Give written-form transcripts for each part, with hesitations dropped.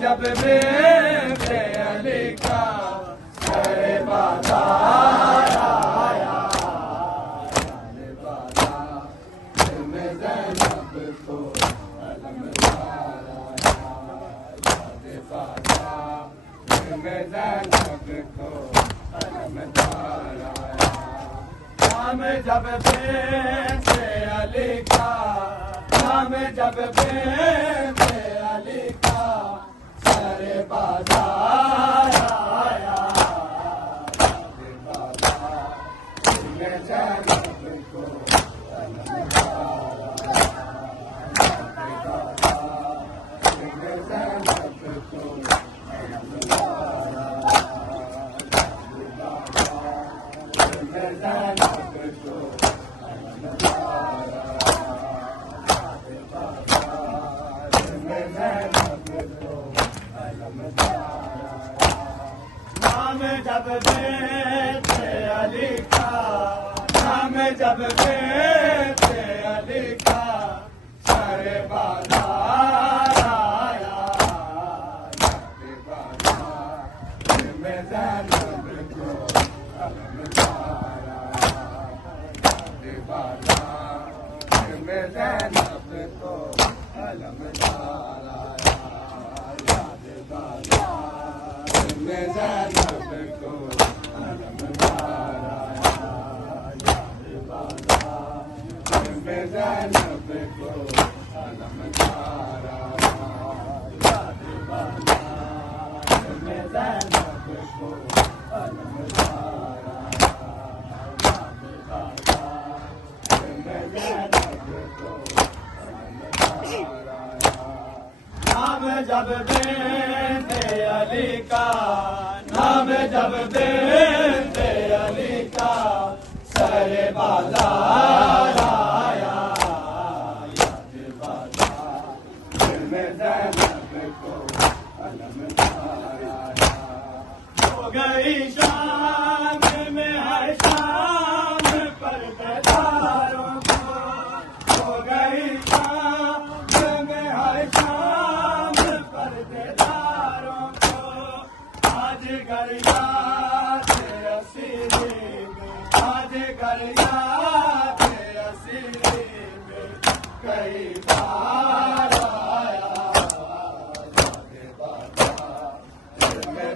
जब बेटे अली का सरे बाजार आया, में ज़ैनब को अलमदार आया, में ज़ैनब को अलमदार आया। नाम जब बेटे अली का, नाम जब बेटे अली का सरे बाजार आया, में ज़ैनब को अलमदार आया, में ज़ैनब को अलमदार आया, में ज़ैनब को नाम जब बेटे अली का, नाम जब बेटे अली का सरे बाजार आया, में ज़ैनब को अलमदार आया, में ज़ैनब को अलमदार आया, में ज़ैनब को अलमदार आया, में ज़ैनब को अलमदार आया, में ज़ैनब को अलमदार आया, में ज़ैनब को अलमदार आया। नाम जब बेटे अली का, नाम जब बेटे अली का सरे बाजार आया, में ज़ैनब को अलमदार आया। हो गई शाम में हर शाम पर्देदारों को, हो गई शाम में हर शाम पर्देदारों को, आज घर याद असीरी में, आज घर याद असीरी में कई बार आया, में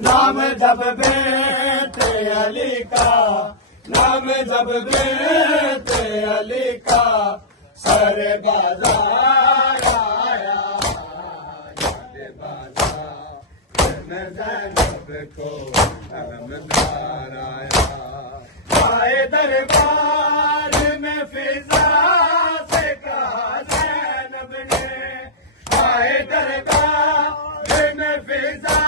नाम जब बेटे अली का, नाम जब बेटे अली का, सारे बाजार आया, बाजार में ज़ैनब को अलमदार आया। आए दरबार में फिजा से कहा ज़ैनब ने, आए दरबार में फिजा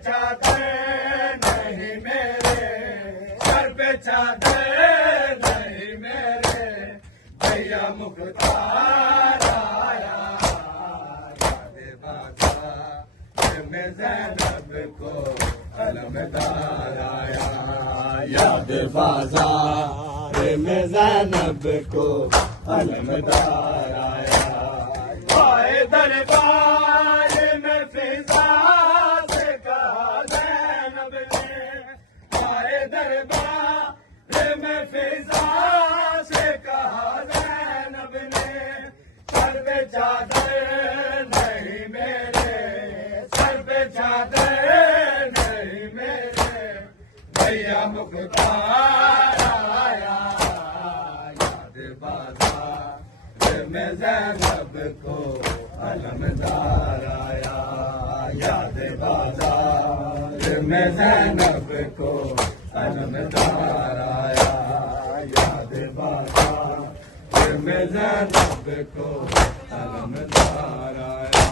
चादर नहीं मेरे, सर पे चादर नहीं मेरे, भैया मुख्तार आया, याद बाजार में ज़ैनब को अलमदार आया, याद बाजार में ज़ैनब को अलमदार आया। आए दरबार में फिजा दरबार में फिजा से कहा ज़ैनब ने, सर पे चादर नहीं मेरे, सर पे चादर नहीं मेरे, भैया मुख्तार आया, याद बाजार में ज़ैनब को अलमदार आया, याद बाजार में ज़ैनब को अलमदार आया, याद बाजार में ज़ैनब को अलमदार आया।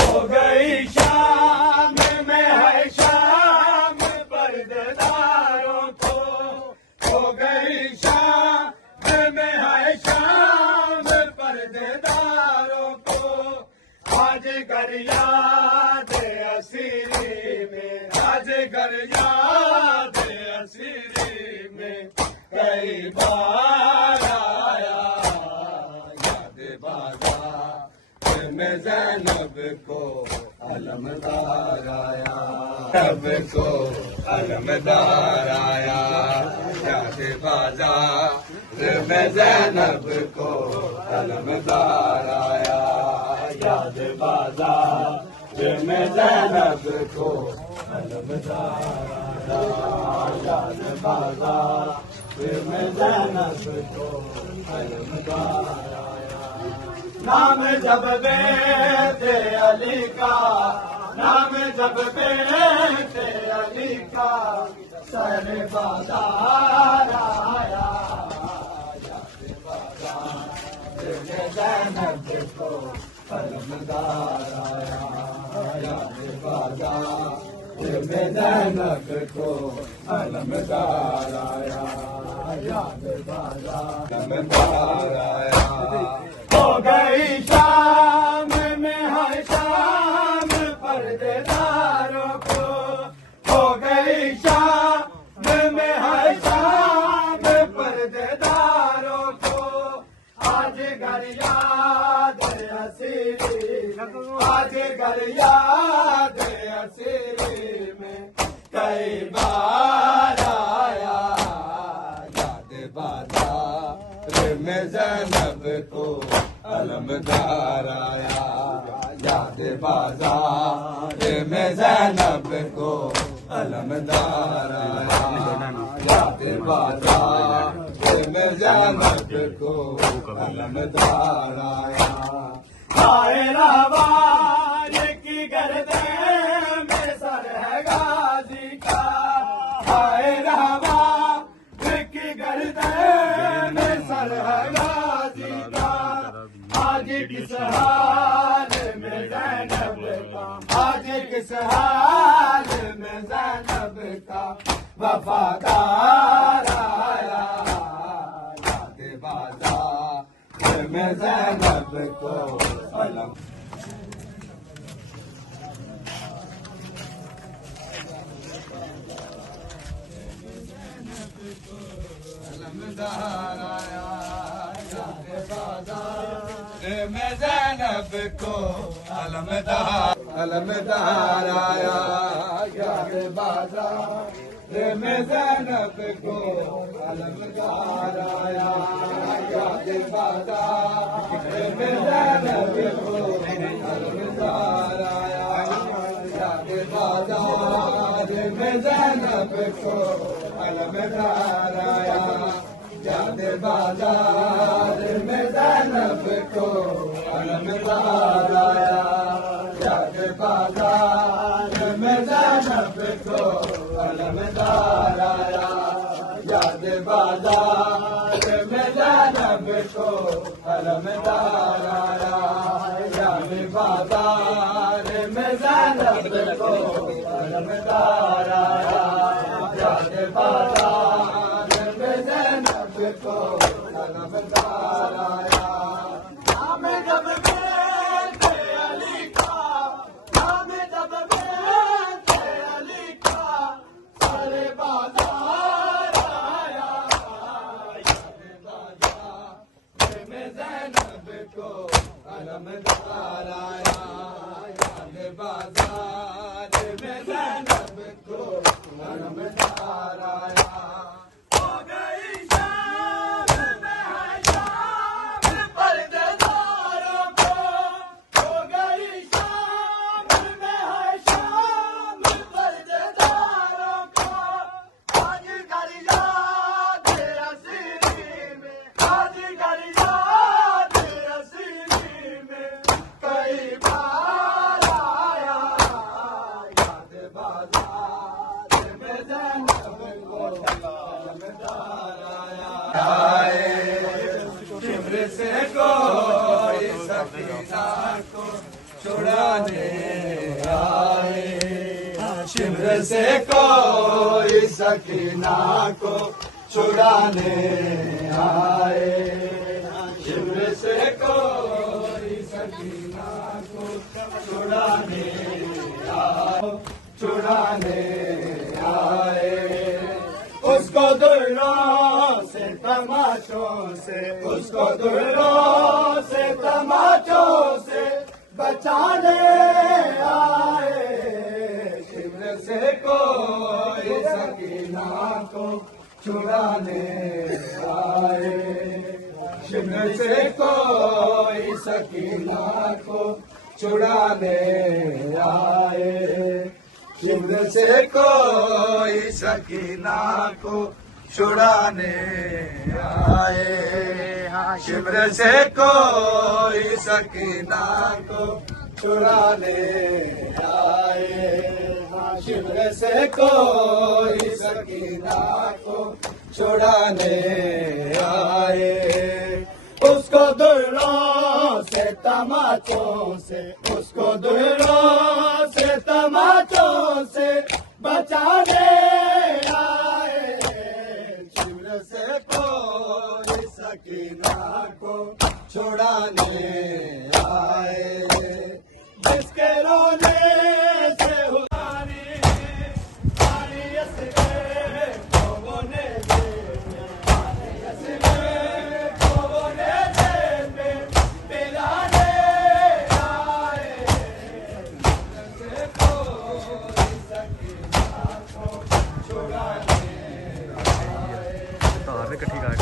हो गई शाम में है शाम पर्देदारों को, हो गई शाम में है शाम पर्देदारों को, आज कर याद असीरी में, आज कर याद असीरी में कई बार आया, याद बाजार में ज़ैनब को अलमदार आया, ज़ैनब को अलमदार आया, याद बाजार में ज़ैनब को अलमदार आया, याद बाजार में ज़ैनब को अलमदार आया, याद बाजार में ज़ैनब को अलमदार आया। नाम जब बेटे अली का, नाम जब बेटे अली का, सर बाजार आया, याद बाजार में ज़ैनब को अलमदार आया, याद बाजार में ज़ैनब को अलमदार आया, याद बाजार अलमदार आया। हो गई शाम में हर शाम पर्देदारों को, हो गई शाम में हर शाम पर्देदारों को, आज घर याद हसीरी, आज घर याद हसीरी में कई बार आया, याद बाजार में ज़ैनब को अलमदार आया, याद बाजार में ज़ैनब को अलमदार आया, याद बाजार में ज़ैनब को अलमदार आया। आए रवान की गर्दन में सर है गाजी का, आए रवान की गर्दन में सर है गाजी का, आज किस हाल में ज़ैनब का, आज किस हाल में ज़ैनब का वफादार आया, याद बाजार में ज़ैनब को अलम अलमदार आया, याद बाजार में ज़ैनब को अलमदार अलमदार आया, याद बाजार में ज़ैनब को अलमदार आया, याद बाजार में ज़ैनब को अलमदार आया, याद बाजार में ज़ैनब को अलमदार आया, याद बाजार में ज़ैनब को अलमदार आया, याद बाजार में ज़ैनब को अलमदार आया, याद बाजार में ज़ैनब को अलमदार आया, याद बाजार में ज़ैनब को अलमदार आया, याद बाजार में ज़ैनब को अलमदार आया। नाम जब बेटे अली का, नाम जब बेटे अली का, सर बाजार आया, याद बाजार में ज़ैनब को अलमदार आया, याद बाजार में ज़ैनब को अलमदार आया। हो गई शाम में है शाम पर्देदारों को, हो गई शाम में है शाम पर्देदारों को, आज घर याद हसीरी में, आज घर याद हसीरी में कई बार आया, याद बाजार में ज़ैनब को अलमदार आया। आए शिमर से कोई सकीना को छुड़ाने आए, शिमर से कोई सकीना को छुड़ाने आए, शिमर से कोई सकीना को छुड़ाने आए, छुड़ाने आए। उस उसको दुर्रों से तमाचों से, उसको दुर्रों से तमाचों से बचाने आए। शिब्र से कोई सकीना को छुड़ाने आए। शिब्र से कोई सकीना को छुड़ाने आए। शिब्र से कोई सकीना को छुड़ाने आए। शिब्र से कोई सकीना को छुड़ाने आए। शिब्र से कोई सकीना को छुड़ाने आए। उसको दुर्रों से तमाचों से, उसको दुर्रों से तमाचों से बचाने आए। शिब्र से कोई सकीना को छुड़ाने आए। जिसके रोने से हुआनी पानी असरे कोने दे, पानी असरे कोने दे पिलाने आए। से कोई सकीना को छुड़ाने आए। तार इकट्ठी कर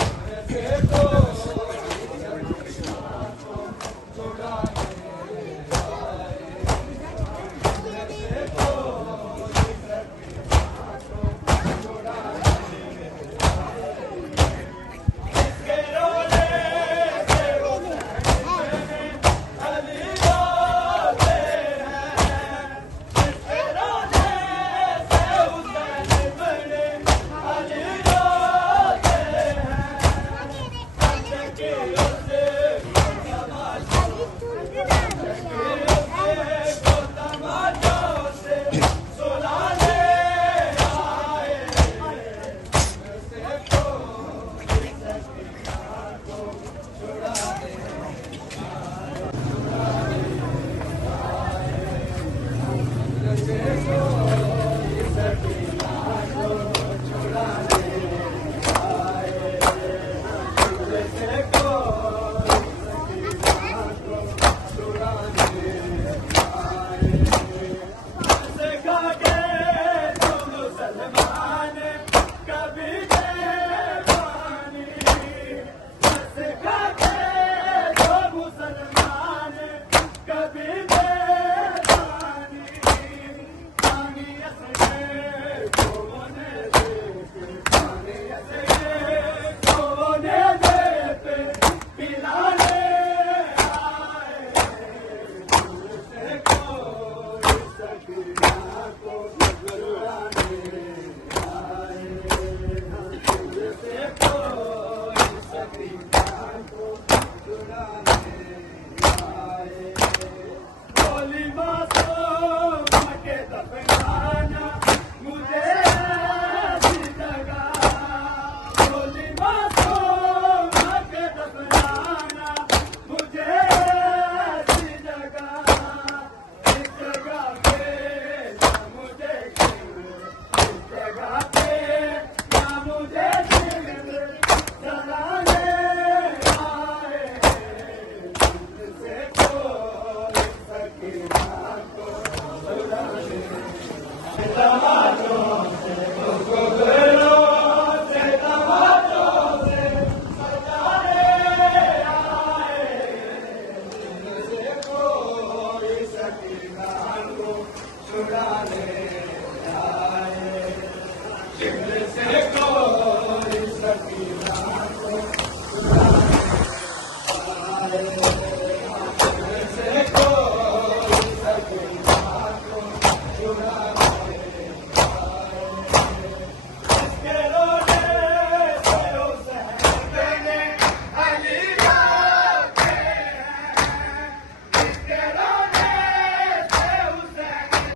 छुड़ाने आए। शिब्र से